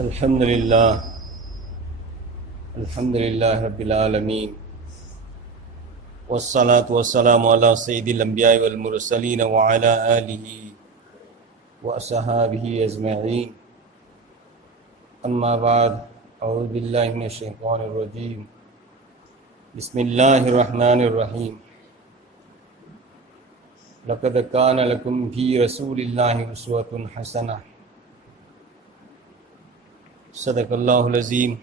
अल्हम्दुलिल्लाह अल्हम्दुलिल्लाह रब्बिल आलमीन वस्सलातु वस्सलामु अला सय्यिदिल अंबिया'i वल मुरसलीन व अला आलिहि व अस्हाबिहि अजमईन अम्मा बाद अऊज़ु बिल्लाहि मिनश शैतानिर रजीम बिस्मिल्लाहिर रहमानिर रहीम लक़द कान लकुम फ़ी रसूलिल्लाहि उस्वतुन हसनह सदक़ल्लाहुल अज़ीम।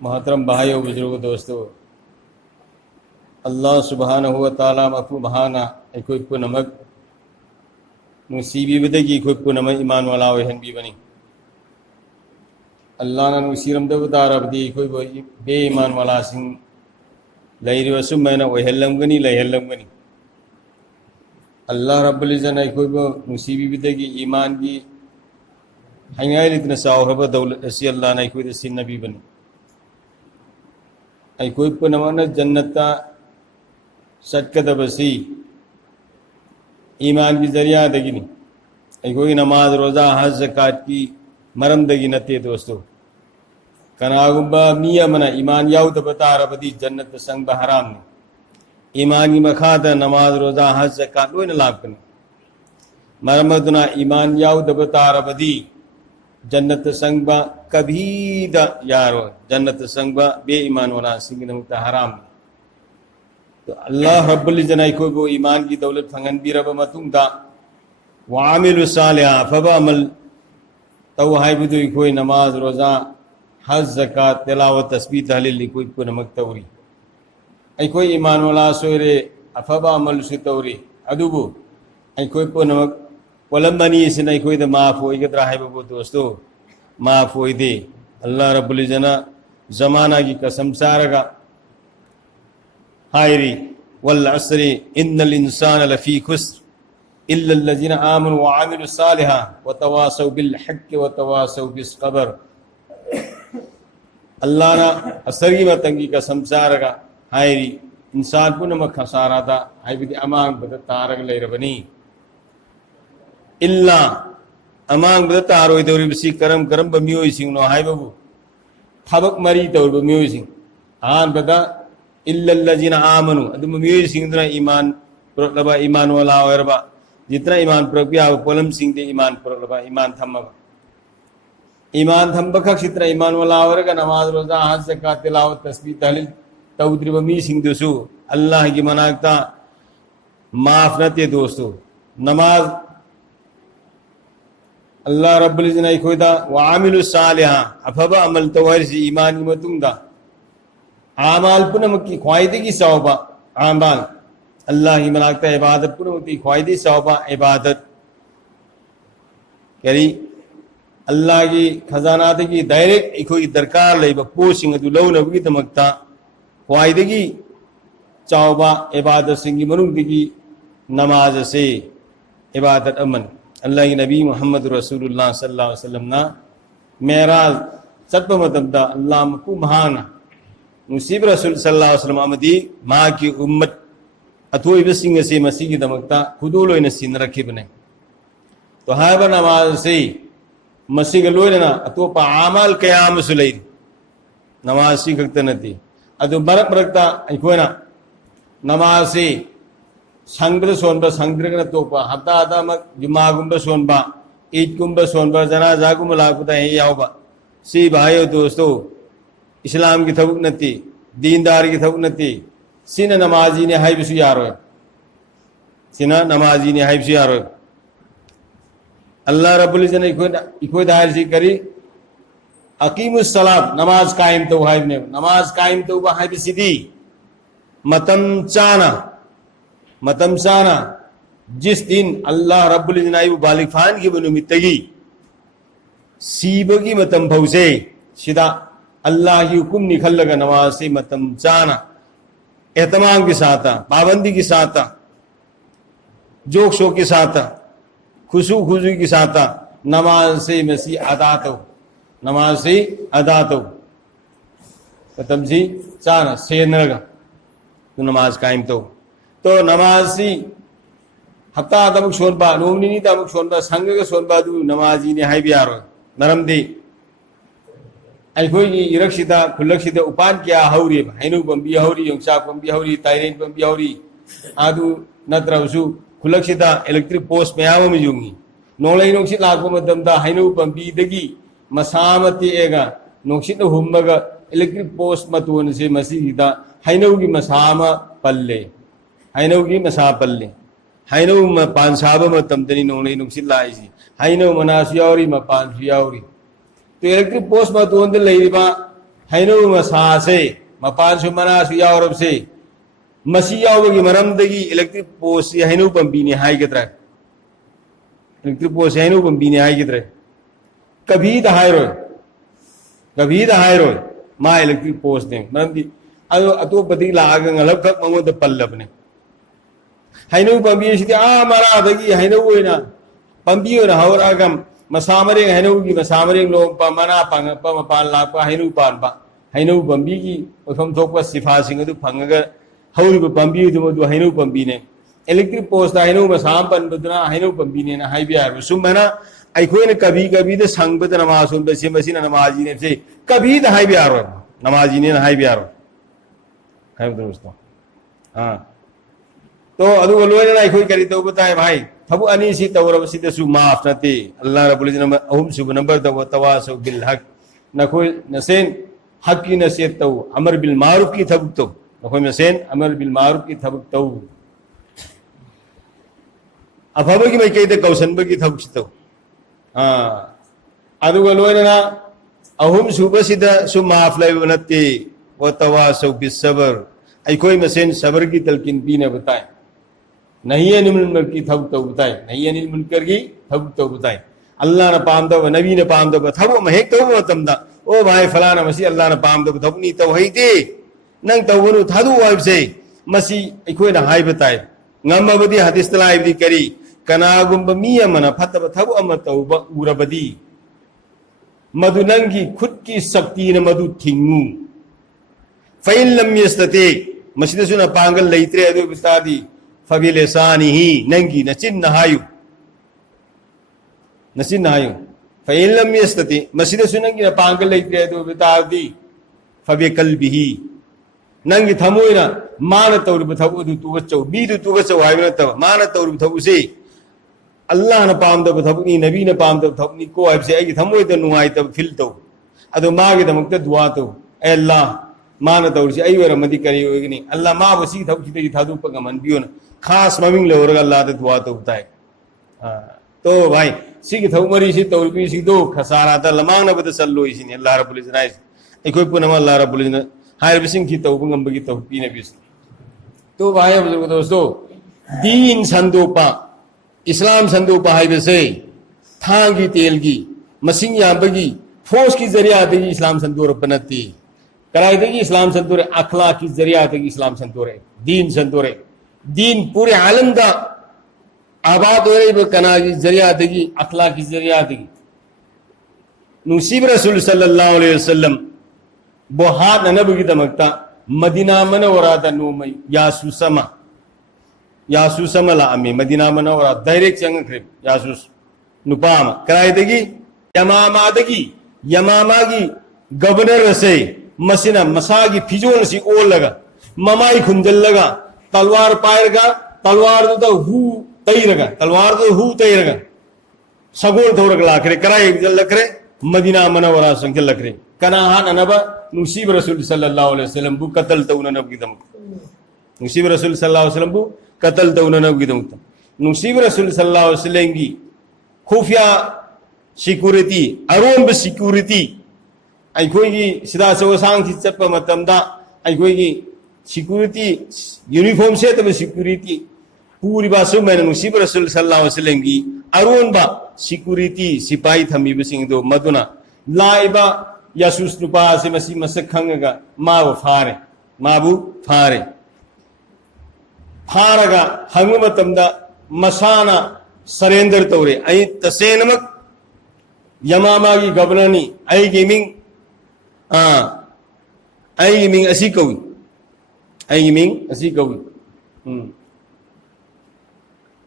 मोहतरम भाइयों बुजुर्गों दोस्तों, अल्लाह सुब्हानहु व तआला मफ़ू महाना इको नमक मुसीबी बदगी इको नमक ईमान वाला वहन भी बनी अल्लाह ना मुसीरम दबदार अबदी इको बे ईमान वाला सिंह लैरि वसुम मैंने वहलंगनी लहलंगनी अल्लाह रब्बुल इज़्ज़त इको मुसीबी बदगी ईमान की हंगाइल इतने साहब दौलत ऐसी अल्लाह ने कोई ऐसी नबी बनी आई कोई पनवाना जन्नता सटकत बसी ईमान की जरिया दगिनी आई कोई नमाज रोज़ा हज ज़कात की मरम दगी नते दोस्तों कनागुबा मिया मना ईमान याव दबता रबदी जन्नत संग हराम ने ईमान की मखादा नमाज रोज़ा हज ज़कात लोई न लाभ करनी मरमदना ईमान याव दबता रबदी जन्नत संगबा कभी दा यारो जन्नत संगबा बे ईमान वाला सिंह नमुता हराम। तो अल्लाह रब्बुल इज़्ज़त को वो ईमान की दौलत फंगन भी रब मतुंग दा वामिलु सालिहा फबा अमल तो हाय बुदु कोई नमाज रोज़ा हज ज़कात तिलावत तस्बीह तहलील कोई को नमक तौरी आई कोई ईमान वाला सोरे अफबा अमल सुतौरी अदुबु आई कोई को नमक वलम्बनी से नहीं कोई तो माफ़ हो इकतरा है वो दोस्तों माफ़ हो दे अल्लाह रब्बुल इज़्ज़त ज़माना की कसम सारगा हायरी वल अस्री इन्नल इंसान लफ़ी खुस्र इल्ला लज़ीना आमनु व अमिलुस सालिहात व तवासौ बिल हक़्क़ि व तवासौ बिस क़ब्र। अल्लाह ना असरी मतंगी कसम सारगा हायरी इंसान को नमक खसारा था हाय भी अमांग बद तारग ले रबनी इल्ला अमांग बद तारो इदोरी बिसी करम करम बमियो सिंह नो हाय बाबू थबक मरी तौर बमियो सिंह आन बदा इल्ला लज़ीना आमनु अदु बमियो सिंह दना ईमान प्रलबा ईमान वाला औरबा जितना ईमान प्रक्रिया पोलम सिंह दे ईमान प्रलबा ईमान थम्बा खक जितना ईमान वाला औरगा नमाज रोज़ा हज ज़कात तिलावत तस्बीह तहलील तौद्री बमी सिंह दुसु अल्लाह की मनाकता माफ नते दोस्तों नमाज अल्लाह रब्बुल इज़्ज़त ने खोदा व आमिलुस सालिहा अफबा अमल तवार से ईमान की मतुंगा आमाल पुनम की ख्वाइदे की सौबा आमाल अल्लाह की मनाकता इबादत पुनम की ख्वाइदे सौबा इबादत करी अल्लाह की खजानात की डायरेक्ट इकोई दरकार ले बपोसिंग दु लौ नबी तमकता ख्वाइदे की चौबा इबादत सिंगी मनुंग की नमाज से इबादत अमन अल्लाह के नबी मोहम्मद रसूलुल्लाह सल्लल्लाहु अलैहि वसल्लम ना मेराज सत्व मतबदा अल्लाह मकू महाना मुसीब रसूल सल्लल्लाहु अलैहि वसल्लम अमदी माँ की उम्मत अथोई बसिंग से मसीह की दमकता खुदो लोई नसीन रखे बने तो हाय बा नमाज से मसीह लोई ना अतो पा आमाल क़याम सुलई नमाज सी खक्त नती अदु बरक बरकता इकोना नमाज से संग्र सोनबा संग्रगन तोपा हफ्ता आदा मक जुमा गुंबा सोनबा ईद गुंबा सोनबा जनाजा गुंबा लाकुता है यावबा सी भाइयों दोस्तों इस्लाम की थबुक नती दीनदार की थबुक नती सीना नमाजी ने हाई बिसु यारो सीना नमाजी ने हाई बिसु यारो अल्लाह रब्बुल इज़्ज़त ने इको दायर सी करी अकीमुस सलात नमाज कायम तो हाई ने नमाज कायम तो हाई बिसीदी मतम चाना जिस दिन अल्लाह रब्बुल इज़्ज़त ने बालिग फान की बनु मितगी सीबगी मतम भौसे सीधा अल्लाह की हुक्म निकल लगा नमाज से मतम चाना एहतमाम के साथ पाबंदी के साथ जोक शो के साथ खुशू खुजू के साथ नमाज से मसीह अदा तो नमाज से अदा तो मतम जी चाना से नगा तो नमाज कायम तो नमाज सी हफ्ता तमुक सोनबा नोमनी तमुक सोनबा संगगा सोनबा दु नमाजी ने हाइबि यारो मरमदि अखोई इरक्षिता खुलक्षिता उपान क्या हौरी हैनु बंबी हौरी योंचा बंबी हौरी ताइरेन बंबी हौरी आदु नत्रवसु खुलक्षिता इलेक्ट्रिक पोस्ट मयाम में युंगी नोंगलै नोंसित लाको मतमदा हैनु बंबी दगी मसामति एगा नोंसित हुम्मगा इलेक्ट्रिक पोस्ट मतोन से मसीदा हैनु की मसामा पल्ले हैनु की मसा पल्ले हैनु पान साबा मतमदनी नोंगलै नोंसित लाइसी हैनु मनासु यावरी मपानसु यावरी तो इलेक्ट्रिक पोस्ट मतोन दे लेबा हैनु मसा से मपानसु मनासु यावरब से मसी यावगी मरमदगी इलेक्ट्रिक पोस्ट हैनु बंबी ने हाइगद्रा इलेक्ट्रिक पोस्ट हैनु बंबी ने हाइगद्रा कभी दहायरो मा इलेक्ट्रिक पोस्ट ने मरमदी अदो अतोपदी लाग ngलब खक मंगोद पल्लबने हैनु बंबी सिति आ मरादगी हैनु ओइना बंबी ओना हौरागम मसामरे हैनु की मसामरे लो पमना पंग पम पान लाप हैनु पान बा हैनु बंबी की ओखम थोक सिफा सिंग अदु फंगगा हौरिब बंबी दु हैनु बंबी ने इलेक्ट्रिक पोस्ट हैनु मसाम पन बदना हैनु बंबी ने हाइबि यार सुमना अखोइन कभी कभी द संगबद नमाज सुन बसे मसिन नमाजी ने से कभी द हाइबि यार नमाजी ने हाइबि यार है दोस्तों हां तो अदु लोयना अखोइ करी तो बताए भाई थबु अनि सी तवरब सी दसु माफ नते अल्लाह रब्बुल इज्जत अहुम सुब नंबर द तवासु बिल हक नखोइ नसेन हक की नसीहत तो अमर बिल मारूफ की थबु तो नखोइ नसेन अमर बिल मारूफ की थबु तो अफबगी मै कई द कौसनबगी थबु तो हां अदु लोयना अहुम सुब सिद सु माफ लय नते व तवासु बिस सबर अखोइ मसेन सबर की तलकिन पीने बताए नहीं अनिल मुनकर की थब तो बताए नहीं अनिल मुनकर की थब तो बताए अल्लाह न पाम दब नबी न पाम दब थब महेक तो मतमदा ओ भाई फलाना मसी अल्लाह न पाम दब थब नी तो हईते नंग तवनु थादु वाइब से मसी अखोइ न हाय बताए ngambabadi hadis talaibdi kari kanagumba mi amana fataba thabu ama tauba urabadi madu nangi khud ki sakti na madu thingu fa in lam yastati masjid suna pangal leitre adu bitadi fa bi lisanihi nangi nachin nahayu fa in lam yastati masjid suna nangi pangal leitre adu bitadi fa bi qalbihi nangi thamoina mana tawru thabu du tu chau bi du tu chau haibna ta mana tawru thabu se Allah na pam da thabu ni nabi na pam da thabu ni ko haib se ai thamoi da nuai ta fil to adu ma ge da mukta dua to ay Allah mana tawru se ai wera madi kari ogini Allah ma wasi thabu ki thadu pa gaman biona khas maming le ora Allah da dua to tai to bhai si ki thabu mari si tawru bi si do khasara da lamang na bad sallo isi ni Allah rabbul izzat ai koi punama Allah rabbul izzat हायर बिसिंग की तौबंग अंबगी तौपी ने बिस तो भाई बुजुर्ग दोस्तों दीन संदोपा इस्लाम संदोपा हाय बसे थांगी तेलगी मसिंग याबगी फोर्स की जरिया देगी इस्लाम संदोर पनती कराई देगी इस्लाम संदोरे अखलाक की जरिया देगी इस्लाम संदोरे दीन पूरे आलम का आबाद हो रही कना की जरिया देगी अखलाक की जरिया देगी नुसीब रसूल सल्लल्लाहु अलैहि वसल्लम बोहात ननबगी दमकता मदीना मनवरा नोमई यासुसमा लामी मदीना मनवरा डायरेक्ट चंगख्रे यासुस नुपाम करायदगी यमामागी गवर्नर से मसिना मसागी फिजोन सी ओलगा ममाई खुंजलगा तलवार पायरगा तलवार तो हु तैरगा सगोल थोरग लाखरे कराय जलखरे मदीना मनवरा संख्या लखरे कना हान नबा नुसीब रसूल सल्लल्लाहु अलैहि वसल्लम बु कत्ल तौना नबगी दम नुसीब रसूल सल्लल्लाहु अलैहि वसल्लम बु कत्ल तौना नबगी दम नुसीब रसूल सल्लल्लाहु अलैहि वसल्लम की खुफिया सिक्योरिटी अरोन बे सिक्योरिटी अखोई की सिदा सो सांग थी चप मतमदा अखोई की सिक्योरिटी यूनिफॉर्म से तब सिक्योरिटी पूरी बासु मैंने नुसीब रसूल सल्लल्लाहु अलैहि वसल्लम की अरोन बा सिक्योरिटी सिपाही थमी बसिंग दो मदुना लाइबा यासूस नुपा से मसी मसक खंगगा माबु फारे फारगा हंग मतमदा मसाना सरेंडर तौरे आई तसेनमक यमामागी गवर्नरनी आई गेमिंग असी कवि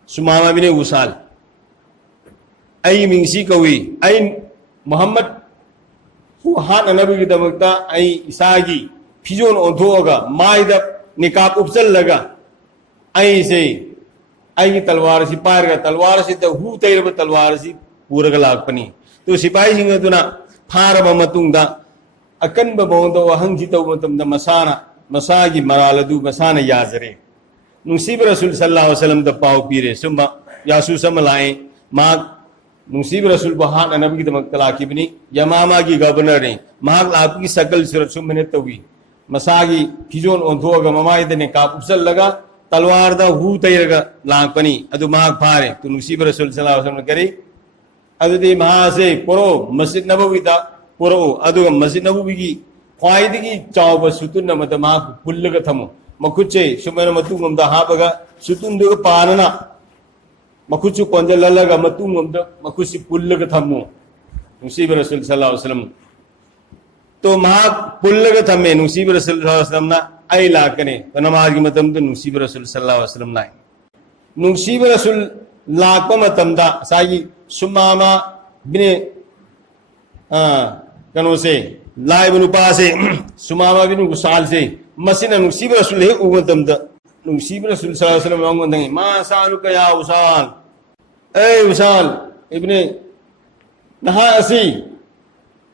Sumama bine usal ai mingsi kawi ai Muhammad hu han anabi ki damakta ai isagi fijon onthoga maida nikab upsal laga ai se ai talwar si parga talwar si ta hu tayra talwar si puraga lakpani to sipai singa tuna pharaba matungda akan ba bondo wahang ji taw matam da masagi maraladu masana yazare nungsib rasul sallallahu alaihi wasallam da pau pire sumba yasu samalai ma nungsib rasul bahan nabi ki damak talaki bini yamama ki governor ne mahak lapi sakal surat sumne tawi masagi fijon onthoga mamai de ne kap upsal laga talwar da hu tayraga lakpani adu mahak phare tu nungsib rasul sallallahu alaihi wasallam kari adu de mahase poro masjid nabawi da poro adu masjid nabawi ki khwaidigi chawba sutun na madama pullaga thamo makuche sumana matungam da habaga sutun du panana makuchu konjalalaga matungam da makusi pullaga thamo nusib rasul sallallahu alaihi wasallam to ma pullaga thame nusib rasul sallallahu alaihi wasallam na ai lakane to namaz gi matam da nusib rasul sallallahu alaihi wasallam nai nusib rasul lakpa matam da sagi sumama bine kano se lai binu pa se sumama binu gusal se masina nusib rasul he umatam da nusib rasul sallallahu alaihi wasallam ngondangi ma saluka ya usal usal ibne naha asi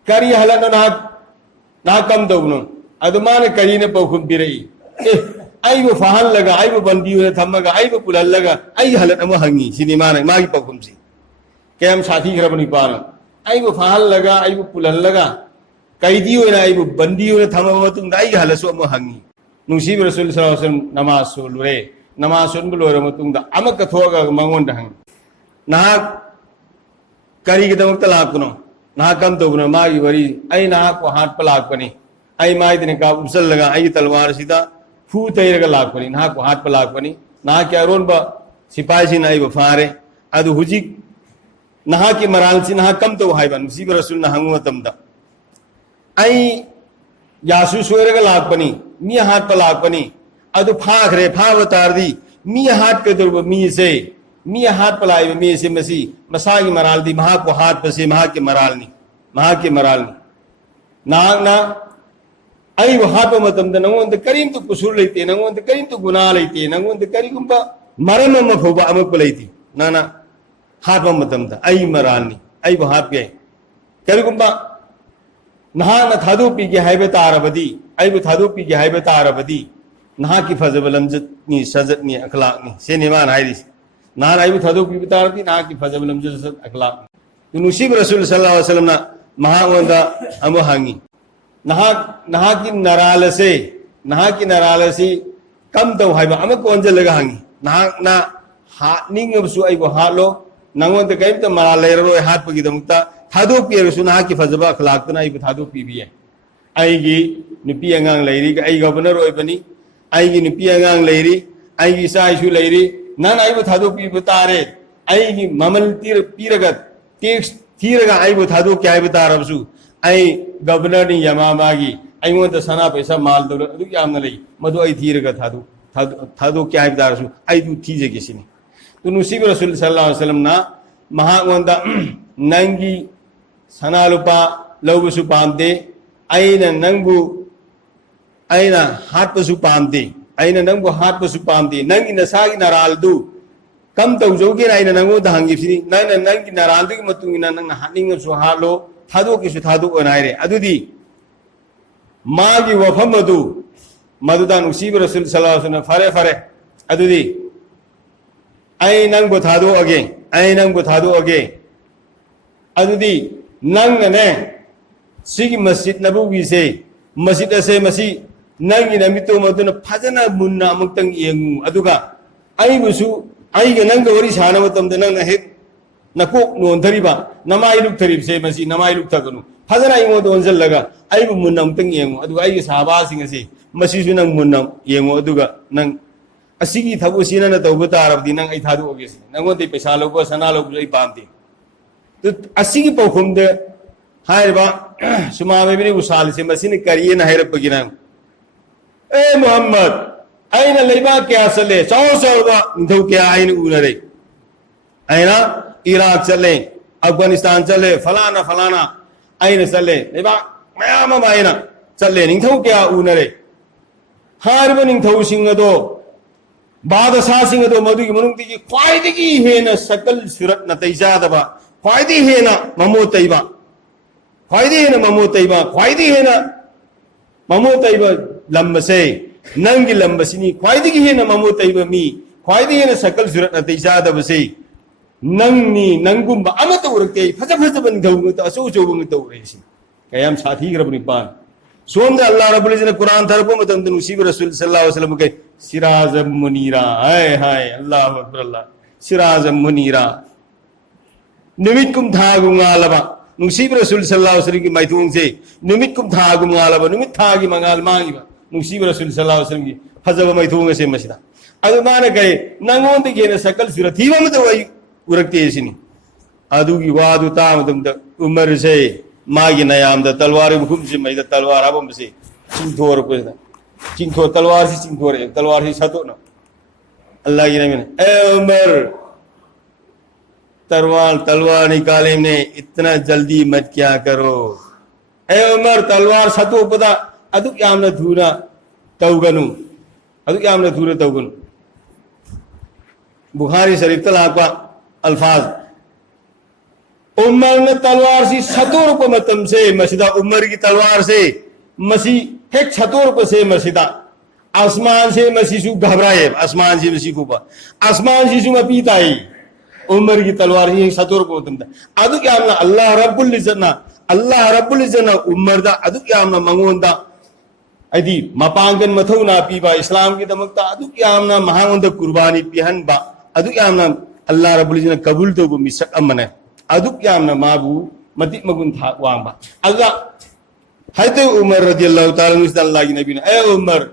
kari halana na kam dawno adumane kari ne paukhum birai ai bu fahal laga ai bu bandi ne thamaga ai bu pulal laga ai halana ma hangi sini mana magi paukhum si kem sathi kharabani pana ai bu fahal laga ai bu pulal laga kaidi hoina ai bu bandi ne thama matung dai halasu ma hangi nusib rasul sallallahu alaihi wasallam namaz sulure namaz sun bulore matung da amaka thoga mangon da hang na kari ki damak talak no na kam to no magi wari ai na ko hat palak pani ai mai dine ka upsal laga ai talwar sida fu tayraga lak pani na ko hat palak pani na kya ron ba sipai sin ai ba fare adu huji na ki maral sin na kam to hai ban nusib rasul na hangu tamda ai yasu soiraga lak pani mi hat palak pani adu phagre phavatardi mi hat ke durba mi se mi hat palai mi se masi masagi maral di maha ko hat pase maha ke maral ni na ai wo hat matam da nangon de karim tu kusur leite nangon de karim tu guna leite nangon de kari gumba maram ma phoba amak palaiti na hat matam da ai maral ni ai wo hat ge kari gumba na thadu pi ge haibe tarabadi ai wo thadu pi ge haibe tarabadi na ki fazabalam jat ni sajat ni akhlaq ni se ni man haidis na ai wo thadu pi tarabadi na ki fazabalam jat akhlaq nusib rasul sallallahu alaihi wasallam na maha wanda amu hangi na ki naralase kam taw haiba amak onjal laga hangi na ha ning su ai bo halo nangon te kaim ta maral lerro hat pagi damta thadu pi rasul na ki fazaba akhlaq na ai thadu pi bi ai gi nupi angang leiri ga ai governor oi bani ai gi nupi angang leiri ai gi sai su leiri nan ai bo thadu pi butare ai gi mamal piragat tax thiraga ai bo thadu kya ai butarabsu ai governor ni yamamagi ai mon ta sana paisa mal do adu yamna lei madu ai thiraga thadu kya ai butarabsu ai du thije gisini to nusib rasul sallallahu alaihi wasallam na maha wanda nangi sana lupa lawbusu pamde aina nangbu aina hatpasu pamde aina nangbu hatpasu pamde nangi nasagi naraldu kam taw joge aina nango dahangi sini nangi naraldu ki matungina nang haning su halo thadu ki su thadu onaire adudi magi wafamadu maduda nusib rasul sallallahu alaihi wasallam fare adudi ai nangbu thadu age adudi nang ne sigi masjid nabawi se masjid ase masi nangi namito maduna phajana munna muktang yengu aduga ai busu ai ga nang wari sana matam da nang he nakok non thariba namai luk tharib se masi namai luk thaganu phajana ingo don jal laga ai bu munna muktang yengu aduga ai sahaba sing ase masi su nang munna yengu aduga nang asigi thabu sina na tawba tarab di nang ai thadu oge nangon te pesa logo sana logo ai pamti to asigi paukhum de hairba sumame bini usal se masini kariye na hairba ginan muhammad aina leiba kya sale saw ba ndau kya aina unare अना Iraq चले अफगानिस्तान चले फलाना फलाना अना चले लेबा ma'am अना चले निथौ क्या उनरे हारिब निथौसिंग अदो बादशाहसिंग अदो मदुगी मनुंगदगी ख्वाइदगी हेना सकल सुरत न तैजादबा ख्वाइदी हेना ममो तैबा ख्वाइदी हेना ममो तैबा ख्वाइदी हेना ममो तैबा लंबसे नंगी लंबसिनी ख्वाइदगी हेना ममो तैबा मी ख्वाइदी हेना सकल सुरत न तैजादबसे नंगनी नंगुंबा अमत उरकते फजा फजा बन गौंग त असो जो बंग तौरेसी कयाम साथी ग्रबनि पान सोम द अल्लाह रब्बुल इज्जत कुरान थरपो मतम द नसीब रसूल सल्लल्लाहु अलैहि वसल्लम के सिराज मुनीरा हाय हाय अल्लाह अकबर अल्लाह सिराज मुनीरा निमित कुम थागु ngalaba nusib rasul sallallahu alaihi wasallam ki maithung se nimit kum thagu ngalaba nimit thagi mangal mangi ba nusib rasul sallallahu alaihi wasallam ki fazaba maithung se masida adu mana kai nangon de gena sakal surathi ma mata wai urakte sini adu gi wadu ta madum da umar se magi nayam da talwar bukum se mai da talwar abam se cingthor ko da cingthor talwar se cingthor talwar se sato na allah ki nabi ए umar तलवार निकाले ने इतना जल्दी मत क्या करो ए उमर तलवार सतो पदा अदु यामना धूरा तौगनु अदु यामना धूरा तौगनु बुखारी शरीफ तलाका अल्फाज उमर ने तलवार सी सतो रुप मतम से मसीदा उमर की तलवार से मसी हेक सतो रुप से मसीदा आसमान से मसीसु घबराए आसमान से मसीकु पा आसमान से सुमा पीताई उमर की तलवार ही सतोर को तुम अदु क्या हमना अल्लाह रब्बुल इज्जत ना उमर दा अदु क्या हमना मंगोंदा अदी मपांगन मथौना पीबा इस्लाम की दमकता अदु क्या हमना महांगोंदा कुर्बानी पिहन बा अदु क्या हमना अल्लाह रब्बुल इज्जत कबूल तो को मिसक अमने अदु क्या हमना माबू मति मगुन था वांबा अल्लाह हैते उमर रदियल्लाहु ताला अन्हु अल्लाह की नबी ने ए उमर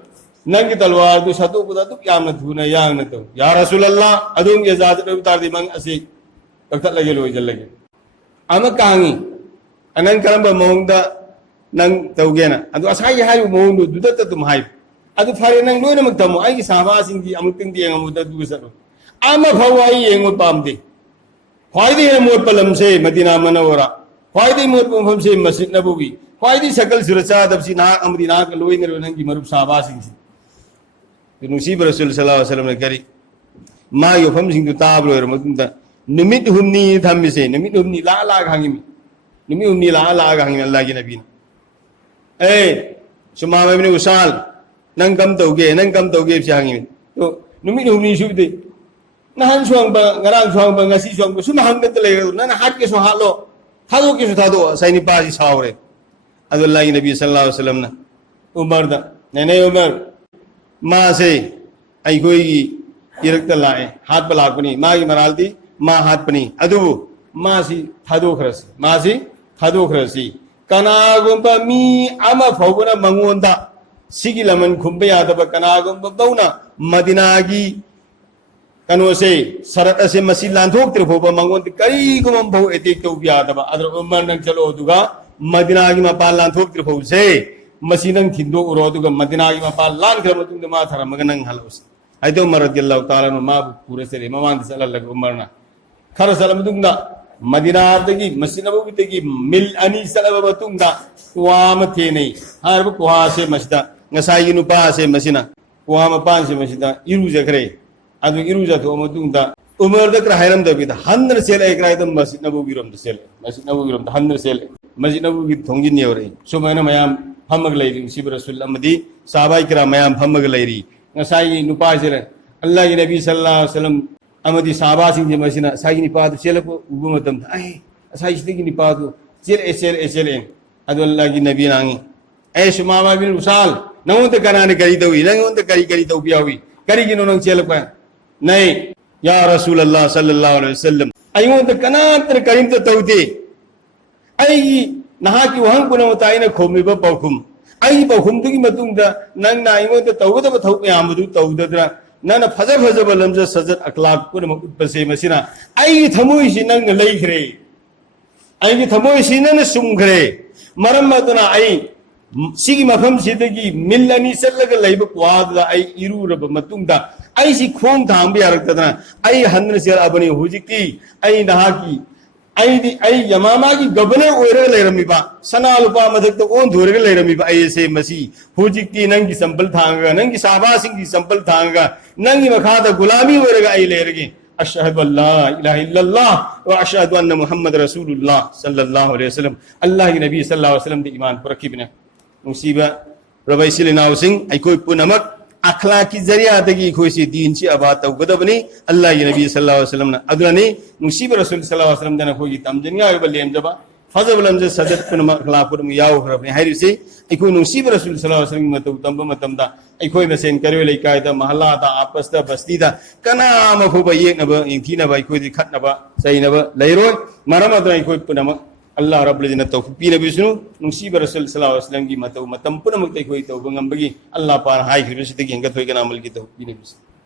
नंगी तलवार तो सतो बुदा तो क्या न धुना यांग न तो या रसूल अल्लाह अदुम के जात पे उतार दी मंग असी तक लगे लो जल लगे अम कांगी अनंग करम मोंगदा नंग तौगे ना अदु असाई हाय मोंग दुदा त तुम हाय अदु फारे नंग लोय नमक तमो आई साबा सिंग दी अमुतिंग दी अमुदा दु सरो अम फवाई येंग पामदे ख्वाइदी है मोत पलम से मदीना मनवरा ख्वाइदी मोत पम से मस्जिद नबवी ख्वाइदी सकल सुरक्षा दबसी ना अमदीना का लोय नरो नंगी मरुब साबा सिंग नसीब रसूल सल्लल्लाहु अलैहि वसल्लम ने करी मा यो फम सिंग ताब लोयर मतुंदा निमित हुमनी थमिसे निमित हुमनी ला ला घांगिमी निमित हुमनी ला ला घांगिमी अल्लाह की नबी ए सुमामा इब्न उसाल नंग कम तौगे से हांगिमी तो निमित हुमनी सुबदे नहन सुंग बा ngaraang सुंग बा ngasi सुंग बा सुमा हंगत ले ना हाथ के सो हालो थादो के सो थादो साइनी पासी सावरे अल्लाह की नबी सल्लल्लाहु अलैहि वसल्लम ना उमर दा ने उमर माँ से अखोगी इरक्त लाए हाथ पलाकनी माँ की मरालती माँ हाथ पनी अदु माँ सी थादोखरसी कनागुंब मी अमा फौबना मंगोंदा सिगी लमन खुंबे यादब कनागुंब बौना मदीना की कनो से सरत से मसी लांथोक तिर फोबा मंगोंद करी गुमम भौ एतेक तो यादब अदर उमर नंग चलो दुगा मदीना की मपाल लांथोक तिर फोब से मसीनंग थिंदो उरोदुगा मदीना की मपाल लान कर मतुंग मा थरा मगनंग हलौस आइदो उमर रदियल्लाहु ताला नु मा पूरे से ममांग सल्लल्लाहु उमरना खर सलमदुंगा मदीना दगी मस्जिद नबवी दगी मिल अनि सलब मतुंगा कुआम थे नहीं हर कुआ से मस्जिदा ngसाई नुपा से मसीना कुआम पान से मस्जिदा इरु जखरे अदु इरु जथो मतुंगा उमर दक्र हैरम दबिदा हंदर सेल एकरा दम मस्जिद नबवी रोम सेल मस्जिद नबवी रोम हंदर सेल मस्जिद नबवी थोंगिन नेवरे सुमैना मयाम फमग लेरी नसीब रसूल अमदी साहबाई किराम मयाम फमग लेरी ngसाई नुपा से अल्लाह की नबी सल्लल्लाहु अलैहि वसल्लम अमदी साहबा सिंह मसीना साई निपा तो सेल को उबु मतम आई साई सिंह निपा तो सेल अदु अल्लाह की नबी नांगी ए सुमामा बिन उसाल नंगों ते कनाने करी दवी नंगों ते करी तो पियावी करी किनो नंग सेल को नहीं या रसूल अल्लाह सल्लल्लाहु अलैहि वसल्लम अयों ते कनातर करीम तो तौते आई नहा की वहंग पुनमताइना खोमिबा पौखुम आई पौखुम दुगी मतुंगदा नंग ना अयों ते तौगदब थौक यामदु तौदद्रा नन फज लमज सजत अखलाक पुनम उत्पसे मसिना आई थमोई सि नंग लैखरे आई थमोई सि नन सुमखरे मरम मतना आई सिगी मफम सिदगी मिल अनि चलग लैब क्वादला आई इरुरब मतुंगदा आई सि खोंग थांब यारक्तदना आई हन्न सेल अबनी हुजिकी आई नहाकी आई यमामा की गवर्नर ओइरग लेरमिबा सना लुपा मदक ओन धोरग लेरमिबा आई से मसी हुजिकी नंगी संपल थांगा नंगी साबासिंग की संपल थांगा नंगी मखादा गुलामी ओइरग आई लेरगे अशहदु अल्ला इलाहा इल्लल्लाह व अशहदु अन्न मुहम्मद रसूलुल्लाह सल्लल्लाहु अलैहि वसल्लम अल्लाह की नबी सल्लल्लाहु अलैहि वसल्लम दी ईमान पुरखिबने नुसीबा रबाई सिलेनाउ सिंह अखोई पुनमक अखला की जरिया दगी अखोई से दीन से अबा तौगदबनी अल्लाह की नबी सल्लल्लाहु अलैहि वसल्लम अदुनी नुसीबा रसूल सल्लल्लाहु अलैहि वसल्लम दना खोई तमजनिया बलेम जबा फजबलम जे सदत पुनमक खला पुरम याव खरबने हाइरिसे अखोई नुसीबा रसूल सल्लल्लाहु अलैहि वसल्लम मतौ तंब मतमदा अखोई मसेन करवे लेकायदा महल्ला दा आपसदा बस्तीदा कना मखोबा येनबा इंथीनबा अखोई दि खतनबा सैनबा लैरोय मरम अदुनी अखोई पुनमक अल्लाह रब्बुल इज्जत तौफीक पीने बिसनु नुसीब रसूल सल्लल्लाहु अलैहि वसल्लम की मतौ मतम पुनमक तै कोई तौबंगम बगी अल्लाह पार हाई खिरसित की हंगत होई के नामल की तौफीक पीने बिसनु